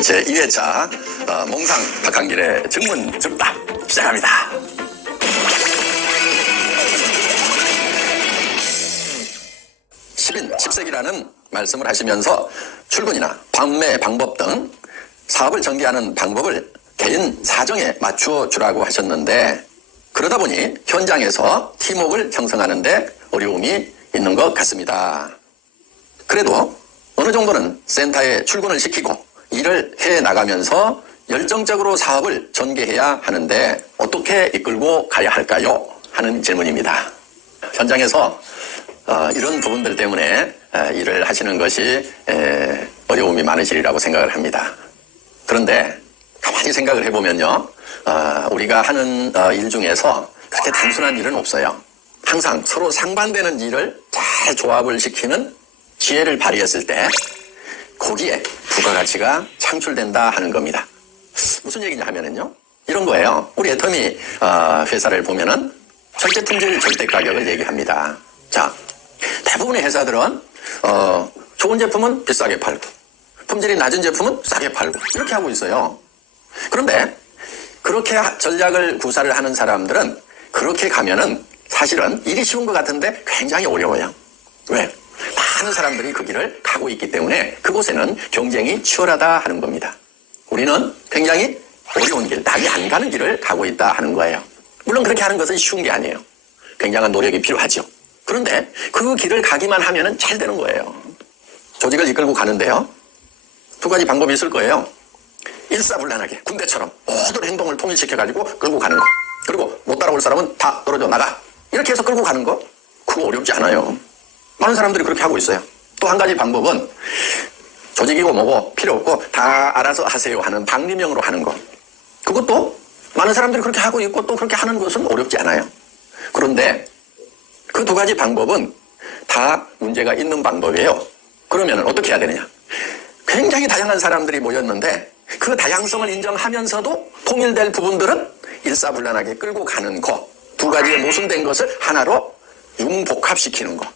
제2회차 몽상 박한길의 증문즉답 시작합니다. 십세기라는 말씀을 하시면서 출근이나 판매 방법 등 사업을 전개하는 방법을 개인 사정에 맞추어 주라고 하셨는데, 그러다 보니 현장에서 팀워크를 형성하는 데 어려움이 있는 것 같습니다. 그래도 어느 정도는 센터에 출근을 시키고 일을 해 나가면서 열정적으로 사업을 전개해야 하는데 어떻게 이끌고 가야 할까요? 하는 질문입니다. 현장에서 이런 부분들 때문에 일을 하시는 것이 어려움이 많으시리라고 생각을 합니다. 그런데 가만히 생각을 해보면요, 우리가 하는 일 중에서 그렇게 단순한 일은 없어요. 항상 서로 상반되는 일을 잘 조합을 시키는 지혜를 발휘했을 때 거기에 부가가치가 창출된다 하는 겁니다. 무슨 얘기냐 하면은요, 이런 거예요. 우리 애터미 회사를 보면은 절대 품질 절대 가격을 얘기합니다. 자, 대부분의 회사들은 좋은 제품은 비싸게 팔고 품질이 낮은 제품은 싸게 팔고 이렇게 하고 있어요. 그런데 그렇게 전략을 구사를 하는 사람들은 그렇게 가면은 사실은 일이 쉬운 것 같은데 굉장히 어려워요. 왜? 많은 사람들이 그 길을 가고 있기 때문에 그곳에는 경쟁이 치열하다 하는 겁니다. 우리는 굉장히 어려운 길, 남이 안 가는 길을 가고 있다 하는 거예요. 물론 그렇게 하는 것은 쉬운 게 아니에요. 굉장한 노력이 필요하죠. 그런데 그 길을 가기만 하면은 잘 되는 거예요. 조직을 이끌고 가는데요, 두 가지 방법이 있을 거예요. 일사불란하게 군대처럼 모든 행동을 통일시켜가지고 끌고 가는 거, 그리고 못 따라올 사람은 다 떨어져 나가, 이렇게 해서 끌고 가는 거, 그거 어렵지 않아요. 많은 사람들이 그렇게 하고 있어요. 또 한 가지 방법은 조직이고 뭐고 필요 없고 다 알아서 하세요 하는 방리명으로 하는 거, 그것도 많은 사람들이 그렇게 하고 있고 또 그렇게 하는 것은 어렵지 않아요. 그런데 그 두 가지 방법은 다 문제가 있는 방법이에요. 그러면 어떻게 해야 되느냐, 굉장히 다양한 사람들이 모였는데 그 다양성을 인정하면서도 통일될 부분들은 일사불란하게 끌고 가는 거, 두 가지의 모순된 것을 하나로 융복합시키는 거,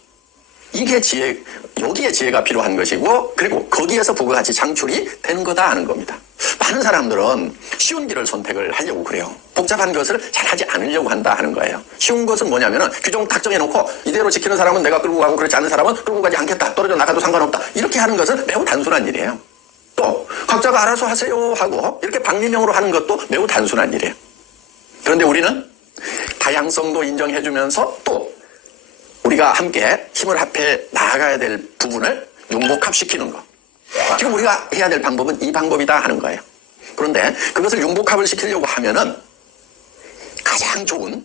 이게 지혜, 여기에 지혜가 필요한 것이고, 그리고 거기에서 부가가치 창출이 되는 거다 하는 겁니다. 많은 사람들은 쉬운 길을 선택을 하려고 그래요. 복잡한 것을 잘 하지 않으려고 한다 하는 거예요. 쉬운 것은 뭐냐면은 규정 딱 정해놓고 이대로 지키는 사람은 내가 끌고 가고 그렇지 않은 사람은 끌고 가지 않겠다, 떨어져 나가도 상관없다, 이렇게 하는 것은 매우 단순한 일이에요. 또 각자가 알아서 하세요 하고 이렇게 방리명으로 하는 것도 매우 단순한 일이에요. 그런데 우리는 다양성도 인정해주면서 또 우리가 함께 힘을 합해 나아가야 될 부분을 융복합시키는 거, 지금 우리가 해야 될 방법은 이 방법이다 하는 거예요. 그런데 그것을 융복합을 시키려고 하면은 가장 좋은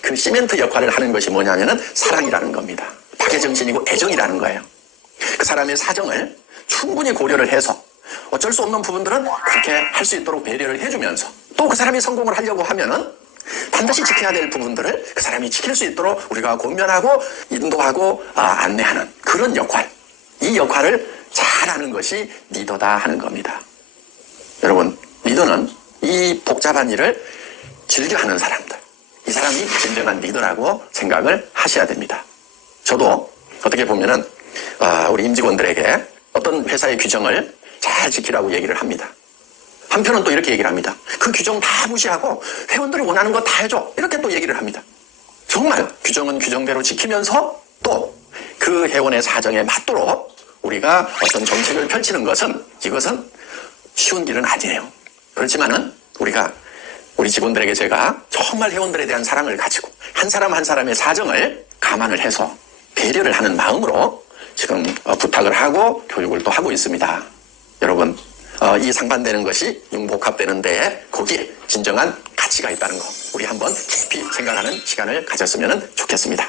그 시멘트 역할을 하는 것이 뭐냐면은 사랑이라는 겁니다. 박애정신이고 애정이라는 거예요. 그 사람의 사정을 충분히 고려를 해서 어쩔 수 없는 부분들은 그렇게 할 수 있도록 배려를 해주면서, 또 그 사람이 성공을 하려고 하면은 반드시 지켜야 될 부분들을 그 사람이 지킬 수 있도록 우리가 권면하고 인도하고 안내하는 그런 역할, 이 역할을 잘하는 것이 리더다 하는 겁니다. 여러분, 리더는 이 복잡한 일을 즐겨하는 사람들, 이 사람이 진정한 리더라고 생각을 하셔야 됩니다. 저도 어떻게 보면은 우리 임직원들에게 어떤 회사의 규정을 잘 지키라고 얘기를 합니다. 한편은 또 이렇게 얘기를 합니다. 그 규정 다 무시하고 회원들이 원하는 거 다 해줘, 이렇게 또 얘기를 합니다. 정말 규정은 규정대로 지키면서 또 그 회원의 사정에 맞도록 우리가 어떤 정책을 펼치는 것은, 이것은 쉬운 길은 아니에요. 그렇지만은 우리 직원들에게 제가 정말 회원들에 대한 사랑을 가지고 한 사람 한 사람의 사정을 감안을 해서 배려를 하는 마음으로 지금 부탁을 하고 교육을 또 하고 있습니다. 여러분, 이 상반되는 것이 융복합되는 데에 거기에 진정한 가치가 있다는 거, 우리 한번 깊이 생각하는 시간을 가졌으면 좋겠습니다.